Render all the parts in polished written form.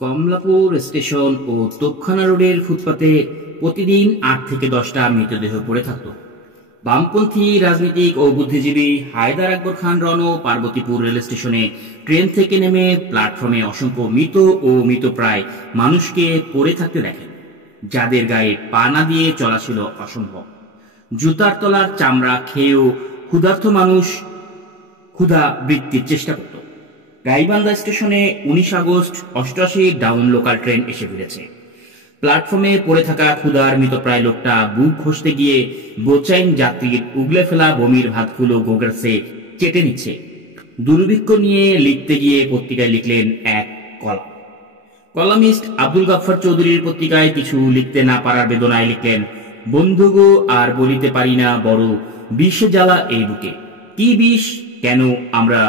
Kamalapur station ও তোপখানা রোডের ফুটপাতে প্রতিদিন ৮ থেকে ১০টা মৃতদেহ পড়ে থাকত। বামপন্থী রাজনীতিক ও বুদ্ধিজীবী হায়দার আকবর খান রণ পার্বতীপুর রেল স্টেশনে ট্রেন থেকে নেমে প্ল্যাটফর্মে অসংখ্য মৃত ও মৃতপ্রায় মানুষকে পড়ে থাকতে দেখেন, যাদের গায়ে পা না দিয়ে চলা ছিল অসম্ভব। জুতার তলার চামড়া খেয়েও ক্ষুধার্ত মানুষ ক্ষুধা বৃত্তির চেষ্টা করত। গাইবান্ধা স্টেশনে ১৯ আগস্ট ৮৮ ডাউন লোকাল ট্রেন এসে ভিড়েছে। প্ল্যাটফর্মে পড়ে থাকা ক্ষুধার মৃতপ্রায় লোকটা বুক ঘষতে গিয়ে বোচাইন যাত্রীর উগলে ফেলা বমির ভাতগুলো গোগ্রাসে চেটে নিচ্ছে। দুর্ভিক্ষ নিয়ে লিখতে গিয়ে পত্রিকায় লিখলেন এক কলাম। কলামিস্ট আব্দুল গাফফার চৌধুরীর পত্রিকায় কিছু লিখতে না পারার বেদনায় লিখলেন, বন্ধুগো আর বলিতে পারি না, বড় বিষে জ্বালা এই বুকে। কি বিষ, কেন আমরা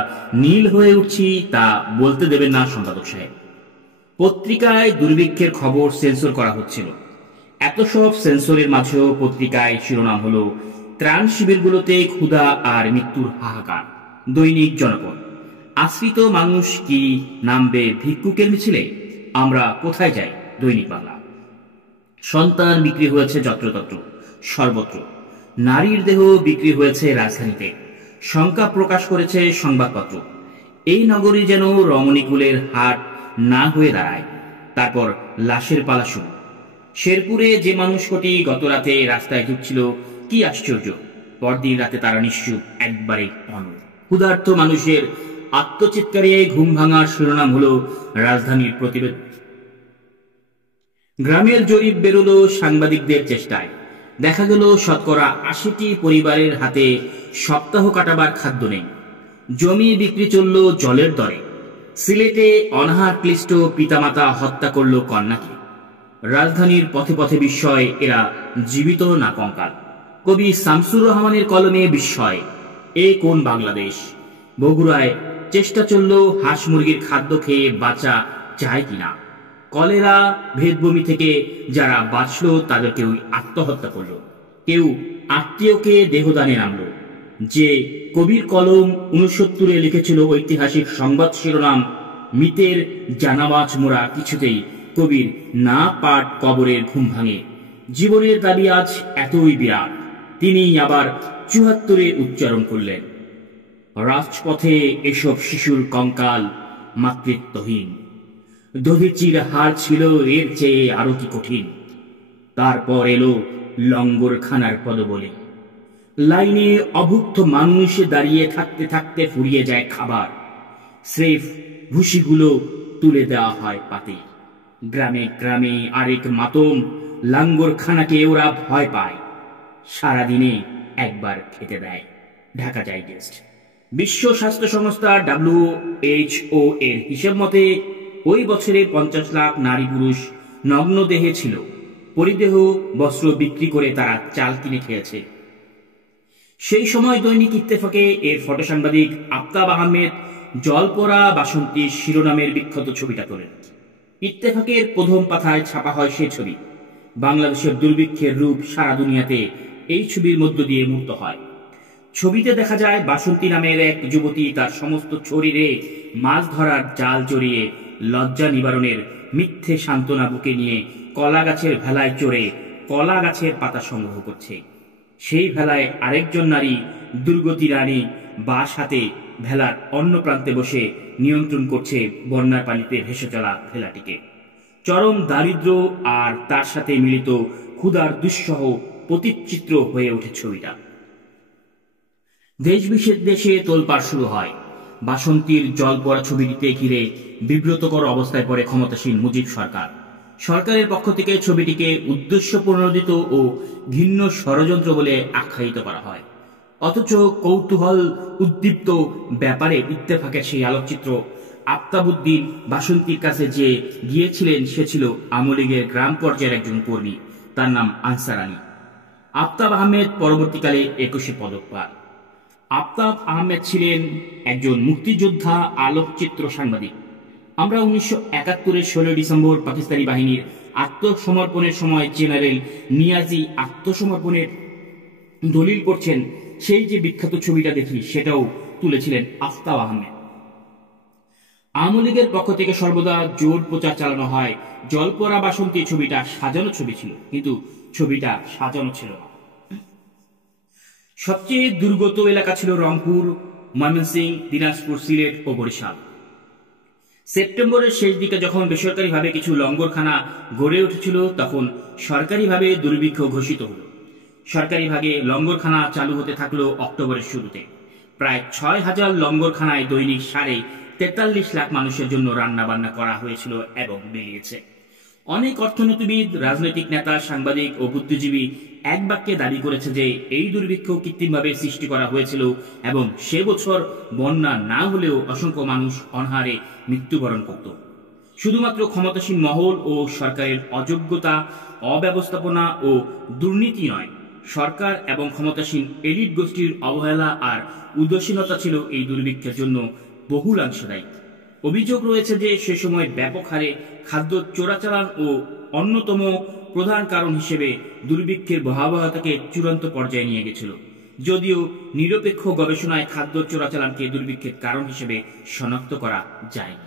নীল হয়ে উঠছি তা বলতে দেবেন না সম্পাদক সাহেব। পত্রিকায় দুর্ভিক্ষের খবর সেন্সর করা হচ্ছিল। এত সব সেন্সরের মাঝেও পত্রিকায় শিরোনাম হলো, ত্রাণ শিবিরগুলোতে ক্ষুধা আর মৃত্যুর হাহাকার। দৈনিক জনপদ, আশ্রিত মানুষ কি নামবে ভিক্ষুকের মিছিলে? আমরা কোথায় যাই? দৈনিক বাংলা, সন্তান বিক্রি হয়েছে যত্রতত্র সর্বত্র। নারীর দেহ বিক্রি হয়েছে রাজধানীতে, শঙ্কা প্রকাশ করেছে সংবাদপত্র। এই নগরী যেন রমণীকুলের হাট না হয়ে দাঁড়ায়। তারপর লাশের পালা শুরু। শেরপুরে যে মানুষ কোটি গত রাতে রাস্তায় ঢুকছিল, কি আশ্চর্য, পরদিন রাতে তারা নিশ্চুপ, একবারে অনড়। ক্ষুধার্ত মানুষের আত্মচিৎকারে ঘুম ভাঙার শিরোনাম হলো রাজধানীর প্রতিবেদন। গ্রামের জরিপ বেরোলো সাংবাদিকদের চেষ্টায়। দেখা গেল শতকরা ৮০টি পরিবারের হাতে সপ্তাহ কাটাবার খাদ্য নেই। জমি বিক্রি চলল জলের দরে। সিলেটে অনাহার ক্লিষ্ট পিতামাতা হত্যা করল কন্যাকে। রাজধানীর পথে পথে বিস্ময়, এরা জীবিত না কঙ্কাল। কবি শামসুর রহমানের কলমে বিস্ময়, এ কোন বাংলাদেশ। বগুড়ায় চেষ্টা চলল হাঁস মুরগির খাদ্য খেয়ে বাঁচা যায় কিনা। কলেরা ভেদভূমি থেকে যারা বাঁচল তাদের কেউ আত্মহত্যা করল, কেউ আত্মীয়কে দেহদানে নামল। যে কবির কলম ৬৯-এ লিখেছিল ঐতিহাসিক সংবাদ শিরোনাম, মৃতের জানাবাজ মোরা কিছুতেই কবির না পাঠ কবরের ঘুম ভাঙে। জীবনের দাবি আজ এতই বিরাট, তিনি আবার ৭৪-এ উচ্চারণ করলেন, রাজপথে এসব শিশুর কঙ্কাল মাতৃত্বহীন। দধিচির হার ছিল এর চেয়ে আরো কি কঠিন। তারপর এলো লঙ্গরখানার পদবলি। লাইনে অভুক্ত মানুষ দাঁড়িয়ে থাকতে থাকতে ফুরিয়ে যায় খাবার। স্রেফ ভুসিগুলো তুলে দেওয়া হয় পাতে। গ্রামে গ্রামে আরেক মাতম, লাঙ্গরখানাকে ওরা ভয় পায়। সারাদিনে একবার খেতে দেয়। ঢাকা ডাইজেস্ট। বিশ্ব স্বাস্থ্য সংস্থা WHO এর হিসেব মতে ওই বছরে ৫০ লাখ নারী পুরুষ নগ্ন দেহে ছিল। পরিদেহ বস্ত্র বিক্রি করে তারা চাল কিনে খেয়েছে। সেই সময় দৈনিক ইত্তেফাকে এর ফটো সাংবাদিক আফতাব আহমেদ জলপরা বাসন্তী শিরোনামের বিখ্যাত ছবিটা তোলেন। ইত্তেফাকের প্রথম পাতায় ছাপা হয় সে ছবি। বাংলাদেশের দুর্ভিক্ষের রূপ সারা দুনিয়াতে এই ছবির মধ্য দিয়ে মূর্ত হয়। ছবিতে দেখা যায় বাসন্তী নামের এক যুবতী তার সমস্ত শরীরে মাছ ধরার জাল জড়িয়ে লজ্জা নিবারণের মিথ্যে সান্ত্বনা বুকে নিয়ে কলা গাছের ভেলায় চড়ে কলা গাছের পাতা সংগ্রহ করছে। সেই ভেলায় আরেকজন নারী দুর্গতি রানী বাঁশ হাতে ভেলার অন্য প্রান্তে বসে নিয়ন্ত্রণ করছে বন্যার পানিতে ভেসে চলা ভেলাটিকে। চরম দারিদ্র্য আর তার সাথে মিলিত ক্ষুধার দুঃসহ প্রতিচিত্র হয়ে ওঠে ছবিটা। দেশ বিদেশে তোলপাড় শুরু হয়। বাসন্তীর জলপড়া ছবিটিতে ঘিরে বিব্রতকর অবস্থায় পড়ে ক্ষমতাসীন মুজিব সরকার। সরকারের পক্ষ থেকে ছবিটিকে উদ্দেশ্য প্রণোদিত ও ঘৃণ্য ষড়যন্ত্র বলে আখ্যায়িত করা হয়। অথচ কৌতূহল উদ্দীপ্ত ব্যাপারে ইত্তেফাকের সেই আলোকচিত্র আফতাবউদ্দিন বাসন্তীর কাছে যে গিয়েছিলেন সে ছিল আওয়ামী লীগের গ্রাম পর্যায়ের একজন কর্মী, তার নাম আনসার আলী। আফতাব আহমেদ পরবর্তীকালে ২১শে পদক পান। আফতাব আহমেদ ছিলেন একজন মুক্তিযোদ্ধা আলোকচিত্র সাংবাদিক। আমরা ১৯৭১-এর ১৬ ডিসেম্বর পাকিস্তানি বাহিনীর আত্মসমর্পণের সময় জেনারেল নিয়াজি আত্মসমর্পণের দলিল পড়ছেন, সেই যে বিখ্যাত ছবিটা দেখি সেটাও তুলেছিলেন আফতাব আহমেদ। আওয়ামী লীগের পক্ষ থেকে সর্বদা জোর প্রচার চালানো হয় জলপড়া বাসন্তী ছবিটা সাজানো ছবি ছিল, কিন্তু ছবিটা সাজানো ছিল না। সবচেয়ে দুর্গত এলাকা ছিল রংপুর, ময়মনসিংহ, দিনাজপুর, সিলেট ও বরিশাল। সেপ্টেম্বরের শেষ দিকে যখন বেসরকারিভাবে কিছু লঙ্গরখানা গড়ে উঠেছিল, তখন সরকারিভাবে দুর্ভিক্ষ ঘোষিত হল। সরকারিভাবে লঙ্গরখানা চালু হতে থাকলো অক্টোবরের শুরুতে। প্রায় ৬,০০০ লঙ্গরখানায় দৈনিক ৪৩ লাখ মানুষের জন্য রান্না বান্না করা হয়েছিল এবং মিলিয়েছে। অনেক অর্থনীতিবিদ, রাজনৈতিক নেতা, সাংবাদিক ও বুদ্ধিজীবী এক বাক্যে দাবি করেছে যে এই দুর্ভিক্ষ কৃত্রিমভাবে সৃষ্টি করা হয়েছিল এবং সে বছর বন্যা না হলেও অসংখ্য মানুষ অনাহারে মৃত্যুবরণ করত। শুধুমাত্র ক্ষমতাসীন মহল ও সরকারের অযোগ্যতা, অব্যবস্থাপনা ও দুর্নীতি নয়, সরকার এবং ক্ষমতাসীন এলিট গোষ্ঠীর অবহেলা আর উদাসীনতা ছিল এই দুর্ভিক্ষের জন্য বহুলাংশে দায়ী। অভিযোগ রয়েছে যে সে সময় ব্যাপক হারে খাদ্য চোরাচালান ও অন্যতম প্রধান কারণ হিসেবে দুর্ভিক্ষের ভয়াবহতাকে চূড়ান্ত পর্যায়ে নিয়ে গেছিল, যদিও নিরপেক্ষ গবেষণায় খাদ্য চোরাচালানকে দুর্ভিক্ষের কারণ হিসেবে শনাক্ত করা যায়নি।